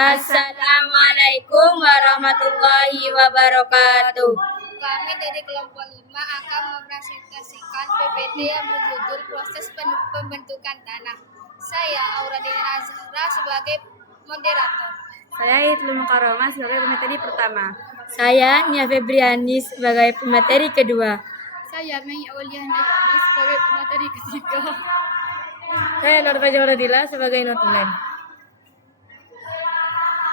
Assalamualaikum warahmatullahi wabarakatuh. Kami dari kelompok 5 akan mempresentasikan PPT yang berjudul Proses Pembentukan Tanah. Saya Auradina Zahra sebagai moderator. Saya Ibnu Mukarramah sebagai pemateri pertama. Saya Nia Febriani sebagai pemateri kedua. Saya Mei Auliana sebagai pemateri ketiga. Saya Nurta Jawradila sebagai notulen.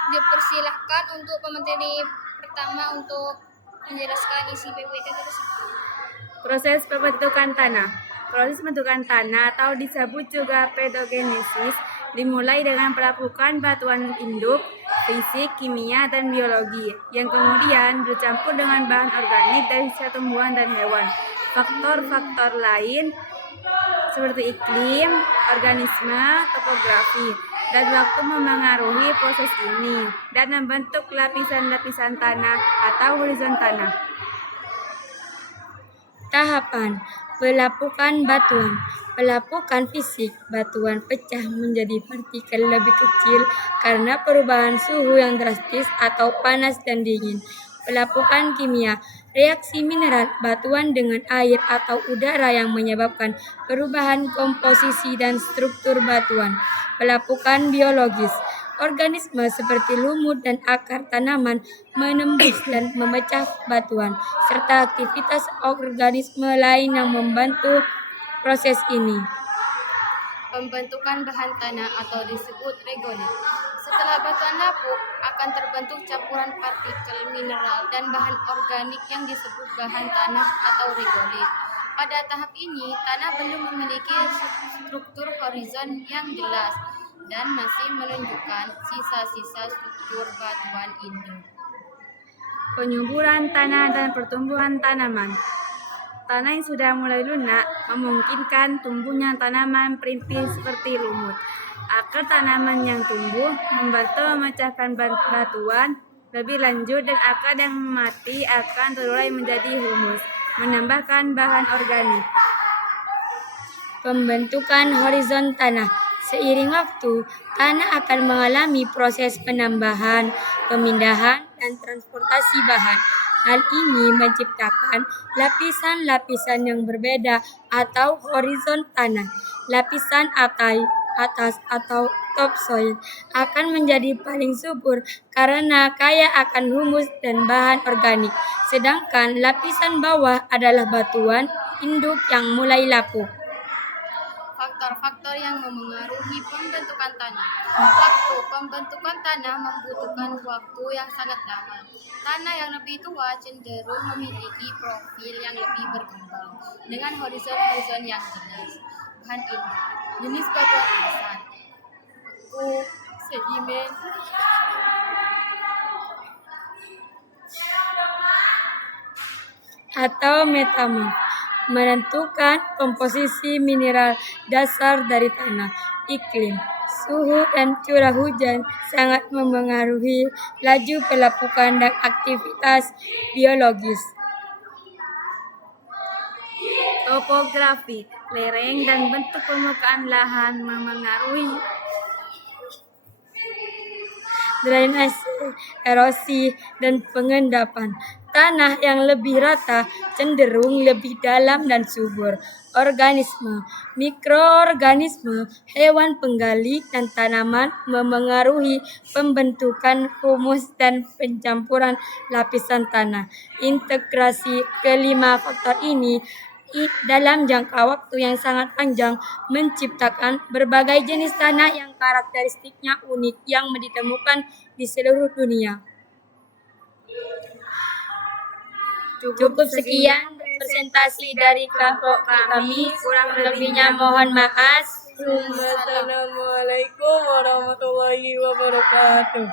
Dipersilahkan untuk pemateri pertama untuk menjelaskan isi PPT tersebut. Proses pembentukan tanah. Proses pembentukan tanah atau disebut juga pedogenesis dimulai dengan pelapukan batuan induk, fisik, kimia, dan biologi yang kemudian bercampur dengan bahan organik dari sisa tumbuhan dan hewan. Faktor-faktor lain seperti iklim, organisme, topografi, dan waktu memengaruhi proses ini dan membentuk lapisan-lapisan tanah atau horizon tanah. Tahapan pelapukan batuan. Pelapukan fisik, batuan pecah menjadi partikel lebih kecil karena perubahan suhu yang drastis atau panas dan dingin. Pelapukan kimia, reaksi mineral batuan dengan air atau udara yang menyebabkan perubahan komposisi dan struktur batuan. Pelapukan biologis, organisme seperti lumut dan akar tanaman menembus dan memecah batuan, serta aktivitas organisme lain yang membantu proses ini. Pembentukan bahan tanah atau disebut regolit. Setelah batuan lapuk, akan terbentuk campuran partikel mineral dan bahan organik yang disebut bahan tanah atau regolit. Pada tahap ini, tanah belum memiliki struktur horizon yang jelas dan masih menunjukkan sisa-sisa struktur batuan induk. Penyuburan tanah dan pertumbuhan tanaman. Tanah yang sudah mulai lunak memungkinkan tumbuhnya tanaman perintis seperti lumut. Akar tanaman yang tumbuh membantu memecahkan batuan lebih lanjut dan akar yang mati akan terurai menjadi humus, menambahkan bahan organik. Pembentukan horizon tanah. Seiring waktu, tanah akan mengalami proses penambahan, pemindahan, dan transportasi bahan. Hal ini menciptakan lapisan-lapisan yang berbeda atau horizon tanah. Lapisan atas atau topsoil akan menjadi paling subur karena kaya akan humus dan bahan organik. Sedangkan lapisan bawah adalah batuan induk yang mulai lapuk. Faktor-faktor yang memengaruhi pembentukan tanah. Waktu pembentukan tanah membutuhkan waktu yang sangat lama. Tanah yang lebih tua cenderung memiliki profil yang lebih berkembang dengan horizon-horizon yang jelas. Bahan induk, jenis batuan asat, beku, sedimen, atau metamorf, menentukan komposisi mineral dasar dari tanah. Iklim, suhu dan curah hujan sangat memengaruhi laju pelapukan dan aktivitas biologis. Topografi, lereng dan bentuk permukaan lahan memengaruhi drainase, erosi, dan pengendapan. Tanah yang lebih rata cenderung lebih dalam dan subur. Organisme, mikroorganisme, hewan penggali, dan tanaman memengaruhi pembentukan humus dan pencampuran lapisan tanah. Integrasi kelima faktor ini dalam jangka waktu yang sangat panjang menciptakan berbagai jenis tanah yang karakteristiknya unik yang ditemukan di seluruh dunia. Cukup sekian presentasi dari kelompok kami, kurang lebihnya mohon maaf. Assalamualaikum warahmatullahi wabarakatuh.